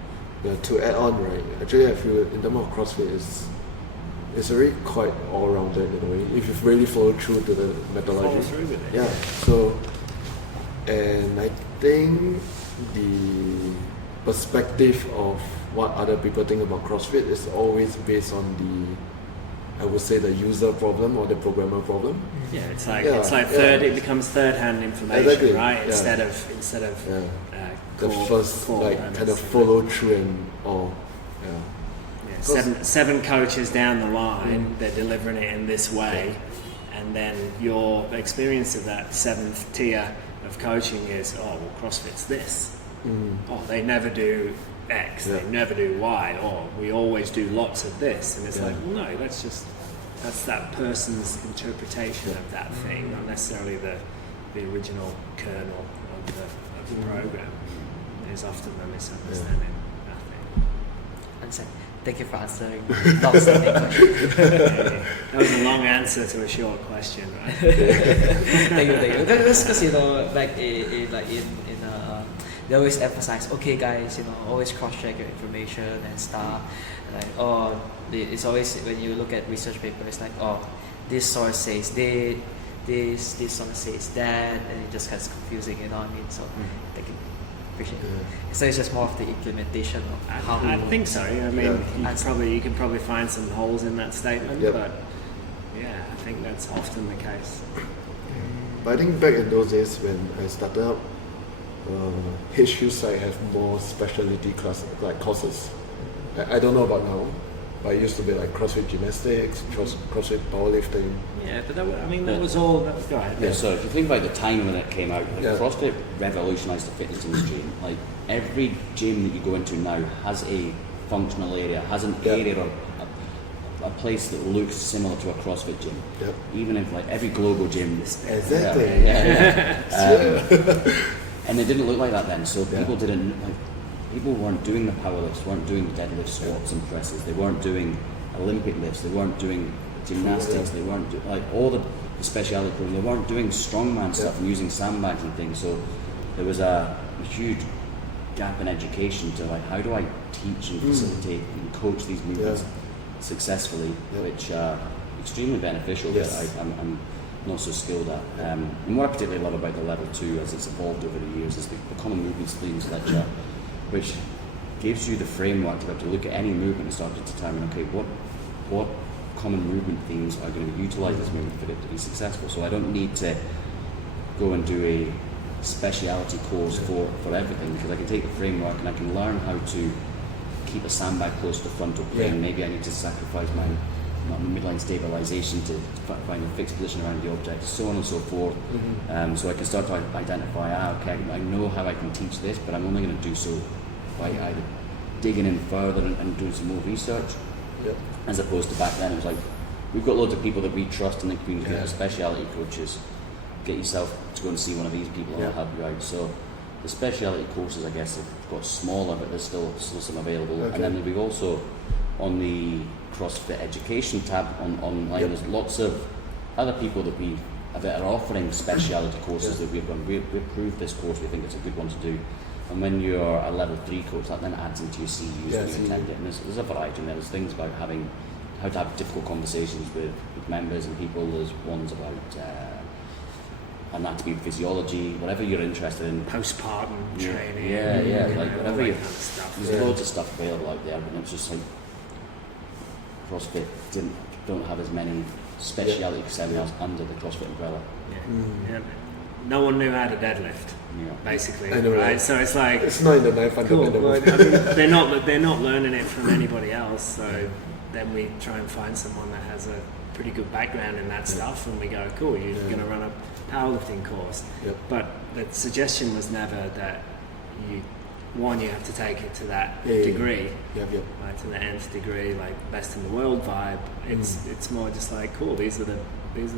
Yeah, to add on, right? Actually, I feel in terms of CrossFit, it's already quite all-rounded in a way. If you really follow through to the methodology. Follow through with it. Yeah. So, and I think the perspective of what other people think about CrossFit is always based on I would say, the user problem or the programmer problem. Yeah, it's like Yeah. it becomes third-hand information, Exactly, right? yeah. Instead of The core- first core kind premise. of follow through and all. Yeah. Yeah, seven coaches down the line, they're delivering it in this way, and then your experience of that seventh tier of coaching is, CrossFit's this. Oh, they never do X, they never do Y, or we always do lots of this, and it's like, no, that's that person's interpretation of that thing, not necessarily the original kernel of the program. Is often a misunderstanding, I think. Understand. Thank you for answering long-standing question. That was a long answer to a short question, right? Thank you. Because back in they always emphasize, okay guys, always cross-check your information and stuff. Like, it's always when you look at research papers, like, this source says this someone says that, and it just gets confusing, you know what I mean? So thank you. Appreciate it. So it's just more of the implementation of how I think so. I mean, Yeah. you can probably find some holes in that statement, Yep. but yeah, I think that's often the case. But I think back in those days when I started out, HQ site have more specialty class like courses. I don't know about now, but it used to be like CrossFit gymnastics, CrossFit powerlifting. Yeah, but that was all. Go ahead. Yeah. So if you think about the time when it came out, like Yeah. CrossFit revolutionised the fitness industry. Like every gym that you go into now has a functional area, has an Yeah. area or a place that looks similar to a CrossFit gym. Yep. Even if like every global gym. Exactly. And they didn't look like that then. So Yeah. people weren't doing the power lifts, weren't doing deadlifts, squats and presses. They weren't doing Olympic lifts. They weren't doing gymnastics. They weren't like all the speciality programs. They weren't doing strongman stuff and using sandbags and things. So there was a huge gap in education to like how do I teach and facilitate and coach these movements successfully, which are extremely beneficial. Yes. But I'm not so skilled at. And what I particularly love about the level 2 as it's evolved over the years is the common movements themes lecture, which gives you the framework to be able to look at any movement and start to determine, okay, what common movement themes are going to utilise this movement for it to be successful. So I don't need to go and do a speciality course for everything, because I can take the framework and I can learn how to keep a sandbag close to the frontal plane. Maybe I need to sacrifice my midline stabilization to find a fixed position around the object, so on and so forth. So I can start to identify, okay, I know how I can teach this, but I'm only going to do so by either digging in further and doing some more research, as opposed to back then it was like, we've got loads of people that we trust in the community that are speciality coaches. Get yourself to go and see one of these people and I'll help you out. So the speciality courses, I guess, have got smaller, but there's still some available. And then we've also, on the CrossFit education tab online, there's lots of other people that are offering speciality courses that we've done. We approved this course, we think it's a good one to do. And when you're a level 3 coach, that then adds into your CUs when you attend it. And there's a variety, and there's things about how to have difficult conversations with members and people. There's ones about anatomy, physiology, whatever you're interested in. Postpartum training. Like whatever all you. that kind of stuff. There's loads of stuff available out there, and it's just like CrossFit don't have as many speciality seminars under the CrossFit umbrella. Yeah. No one knew how to deadlift, basically, I know, right? right? So it's like It's not in the 9 cool. fundamental. Well, I mean, they're not learning it from anybody else. So then we try and find someone that has a pretty good background in that stuff, and we go, cool, you're going to run a powerlifting course. But the suggestion was never that you have to take it to that degree, right, to the nth degree, like best in the world vibe. It's more just like, cool, these are the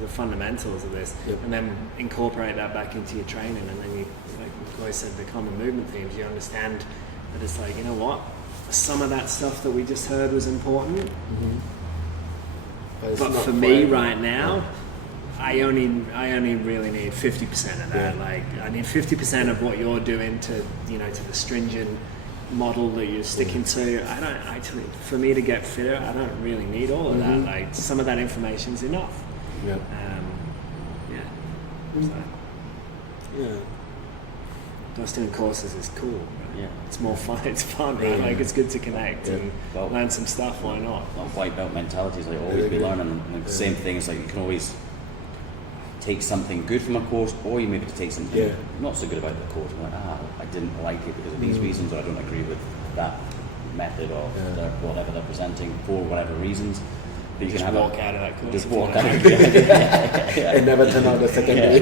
fundamentals of this, and then incorporate that back into your training, and then you, like McCoy said, the common movement themes. You understand that it's like, you know what, some of that stuff that we just heard was important, but for me right now, I only really need 50% of that. Like I need 50% of what you're doing to the stringent model that you're sticking to. I don't actually, for me to get fitter, I don't really need all of that. Like some of that information's enough. Us doing courses is cool. Right? It's more fun. It's fun, right? Like it's good to connect and learn some stuff. Why not? That white belt mentality is like always be learning. And like the same thing is like you can always take something good from a course, or you maybe take something not so good about the course. I'm like, I didn't like it because of these reasons, or I don't agree with that method or whatever they're presenting for whatever reasons. But you Just can walk out of that course. Just walk out. And never turn out the second day.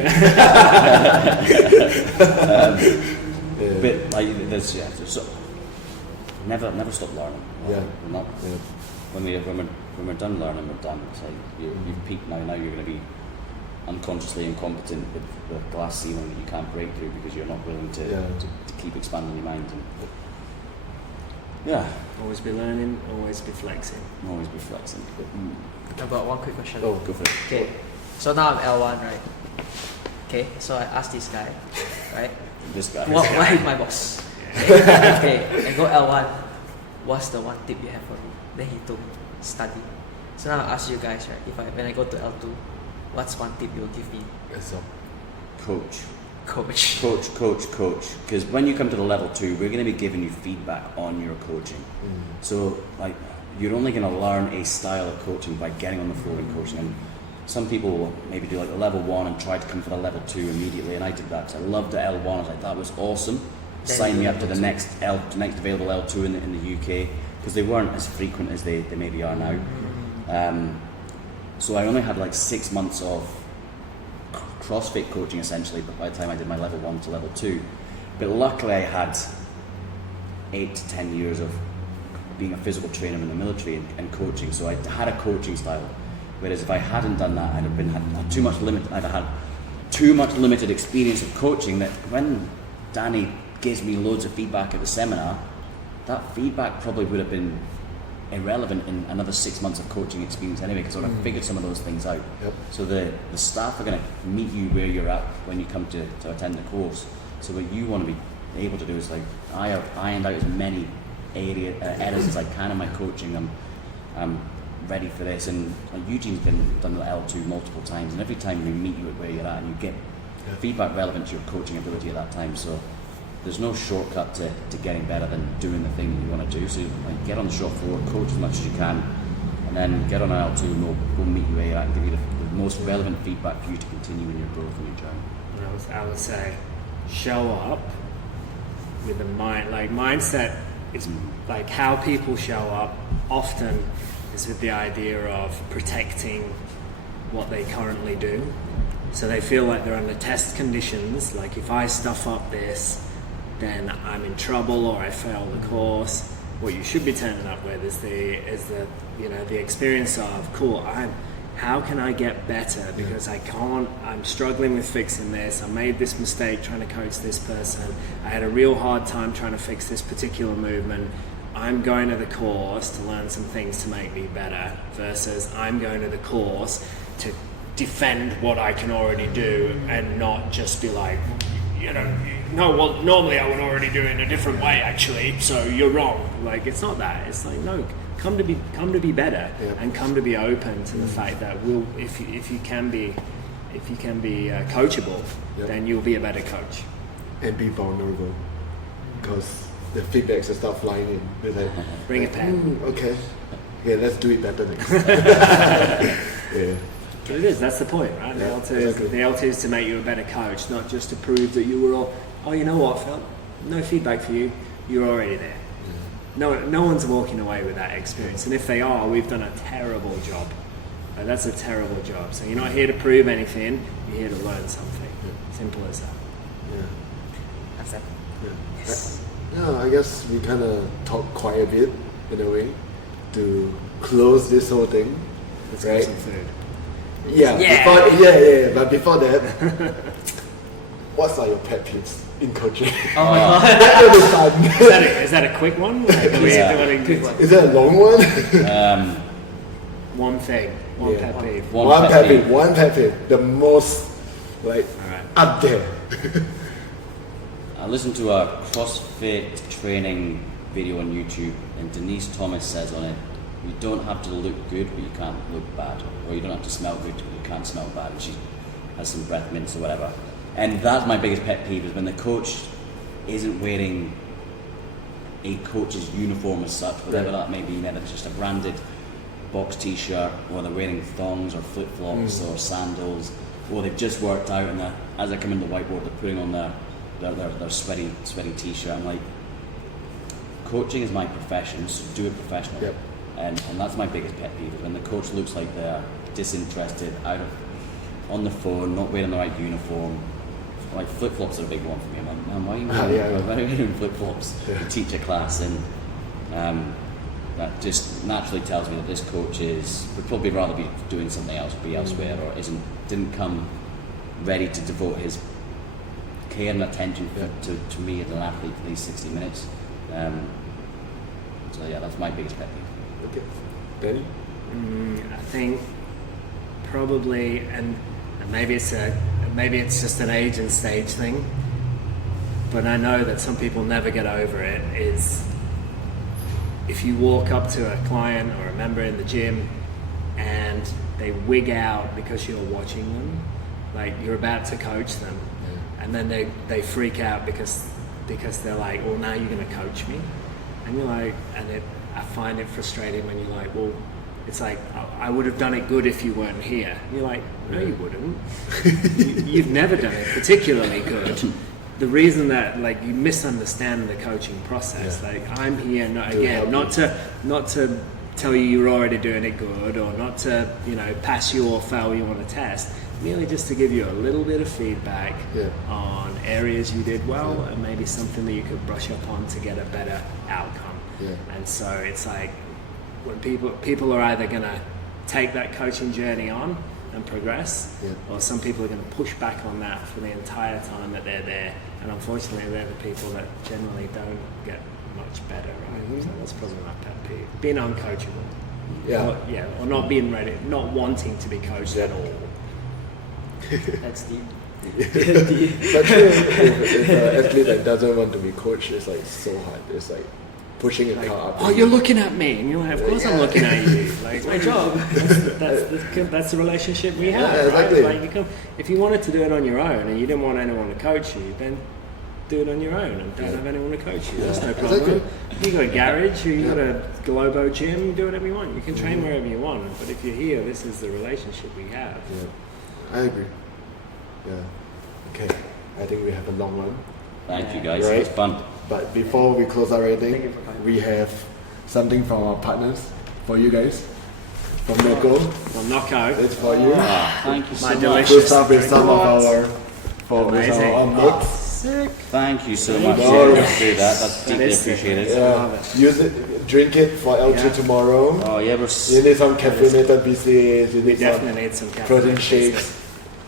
But like there's so never stop learning. We're not, when we're done learning, we're done. It's like you've peaked now. Now you're going to be unconsciously incompetent with the glass ceiling that you can't break through because you're not willing to keep expanding your mind. And, always be learning, always be flexing. Always be flexing. I've got one quick question. Oh, Go for it. Okay, so now I'm L1, right? Okay, so I asked this guy, right? This guy. Why my boss? Okay, and go L1. What's the one tip you have for me? Then he told me, study. So now I ask you guys, right? When I go to L2, What's one tip you'll give me, So, Coach. coach? Coach. Because when you come to the level 2, we're going to be giving you feedback on your coaching. So, like, you're only going to learn a style of coaching by getting on the floor and coaching. And some people will maybe do like a level 1 and try to come for the level 2 immediately. And I did that because I loved the L1. I was like, that was awesome. Sign me up to the next available L2 in the UK, because they weren't as frequent as they maybe are now. So I only had like 6 months of CrossFit coaching essentially, but by the time I did my level 1 to level 2. But luckily I had 8 to 10 years of being a physical trainer in the military and coaching, so I had a coaching style. Whereas if I hadn't done that, I'd have had too much limited experience of coaching, that when Danny gives me loads of feedback at the seminar, that feedback probably would have been irrelevant in another 6 months of coaching experience anyway, because I would have figured some of those things out. Yep. So the staff are going to meet you where you're at when you come to attend the course. So what you want to be able to do is, like, I have ironed out as many errors as I can in my coaching. I'm ready for this, and Eugene's done the L2 multiple times, and every time we meet you at where you're at and you get feedback relevant to your coaching ability at that time. So there's no shortcut to getting better than doing the thing that you want to do. So like, get on the shop floor, coach as much as you can, and then get on an L2 and we'll meet you where you're at and give you the most relevant feedback for you to continue in your growth and your journey. I would say show up with a mindset is like how people show up often is with the idea of protecting what they currently do. So they feel like they're under test conditions, like if I stuff up this, then I'm in trouble or I fail the course. What you should be turning up with is the experience of, cool, how can I get better, because I'm struggling with fixing this. I made this mistake trying to coach this person. I had a real hard time trying to fix this particular movement. I'm going to the course to learn some things to make me better, versus I'm going to the course to defend what I can already do and not just be like, normally I would already do it in a different way actually, so you're wrong. Like, it's not that. It's like, no, come to be better, and come to be open to the fact that if you can be coachable, then you'll be a better coach. and be vulnerable, because the feedbacks will start flying in. It's like, Bring a pen. Okay, let's do it better next time. Yeah. But it is, that's the point, right? Yeah, The L2 is to make you a better coach, not just to prove that you were all, oh, you know what, Phil? No feedback for you, you're already there. No one's walking away with that experience, and if they are, we've done a terrible job. That's a terrible job. So you're not here to prove anything, you're here to learn something. Simple as that. Yeah. That's it. Yeah. Yes. Yeah, I guess we kind of talked quite a bit in a way to close this whole thing. Let's right? get some food. Yeah. Yeah. But before that, what's your pet peeves in coaching? Oh my god. That would be fun. Is that a quick one? Like, Quick one. Is that a long one? One thing, one pet peeve. One pet peeve. The most up there. I listened to a CrossFit training video on YouTube, and Denise Thomas says on it, you don't have to look good, but you can't look bad. Or you don't have to smell good, but you can't smell bad. And she has some breath mints or whatever. And that's my biggest pet peeve, is when the coach isn't wearing a coach's uniform as such, whatever that may be, whether it's just a branded box t-shirt, or they're wearing thongs or flip-flops or sandals, or they've just worked out and as they come into the whiteboard, they're putting on their sweaty t-shirt. I'm like, coaching is my profession, so do it professionally. Yep. And that's my biggest pet peeve, is when the coach looks like they're disinterested, on the phone, not wearing the right uniform. Like, flip-flops are a big one for me. I'm like, man, why are you wearing flip-flops to teach a class? And that just naturally tells me that this coach would probably rather be doing something else, be elsewhere, or didn't come ready to devote his care and attention to me as an athlete for these 60 minutes. So yeah, that's my biggest pet peeve. Okay. Danny? I think probably, and maybe it's just an age and stage thing, but I know that some people never get over it, is if you walk up to a client or a member in the gym and wig out because you're watching them, like you're about to coach them, and then they freak out because they're like, well, now you're going to coach me, and you're like, I find it frustrating when you're like, well, it's like, I would have done it good if you weren't here. And you're like, no, you wouldn't. You've never done it particularly good. The reason that, like, you misunderstand the coaching process. Like, I'm here, not to tell you you're already doing it good, or not to, pass you or fail you on a test. Merely just to give you a little bit of feedback on areas you did well, and maybe something that you could brush up on to get a better outcome. And so it's like, when people are either going to take that coaching journey on and progress, or some people are going to push back on that for the entire time that they're there, and unfortunately they're the people that generally don't get much better, right? So that's probably my pet peeve, being uncoachable, or not being ready, not wanting to be coached at all. That's deep. But if an athlete that doesn't want to be coached, it's like so hard. It's like pushing a car up. Oh, you're looking at me, and you're like, of course I'm looking at you. Like, It's my job. That's the relationship we have, exactly. right? Like, if you wanted to do it on your own and you didn't want anyone to coach you, then do it on your own and don't have anyone to coach you. That's no problem. Exactly. You got a garage, or you got a Globo gym, do whatever you want. You can train wherever you want, but if you're here, this is the relationship we have. I agree. Okay, I think we have a long one. Thank you guys, Right. it was fun. But before we close our Thank you rating, for coming. we have something from our partners for you guys. From McCoy, Well, knockout. it's for you. Thank you so My much. delicious- We'll start with some of our Amazing. mugs. Sick. Thank you so much. go. Let's do that. That's deeply is sick. appreciated. Yeah, use it, drink it for L2 tomorrow. Oh yeah, You need some caffeinated BCAAs, you We need some definitely need some protein caffeine. shakes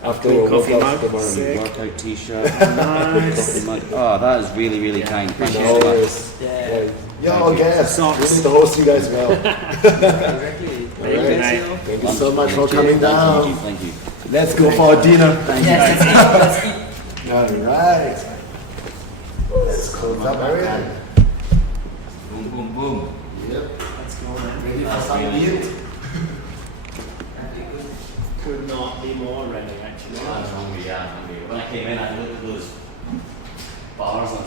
after Cool your coffee workouts mug. tomorrow. Sick. workout t-shirt. Nice. Coffee mug. Oh, that is really, really kind. Thank you No so much. worries. Yeah. You're all guests. Socks. We need to host you guys well. Exactly. Thank you, Alright. mate. Thank you so much for coming down. Thank you. Let's go for a dinner. Yes, let's eat. Alright. Let's close up everything. Boom, boom, boom. Yep. Let's go, man. Ready for some meat? Could not be more ready, actually. I was hungry, yeah, hungry. When I came in, I looked at those bars on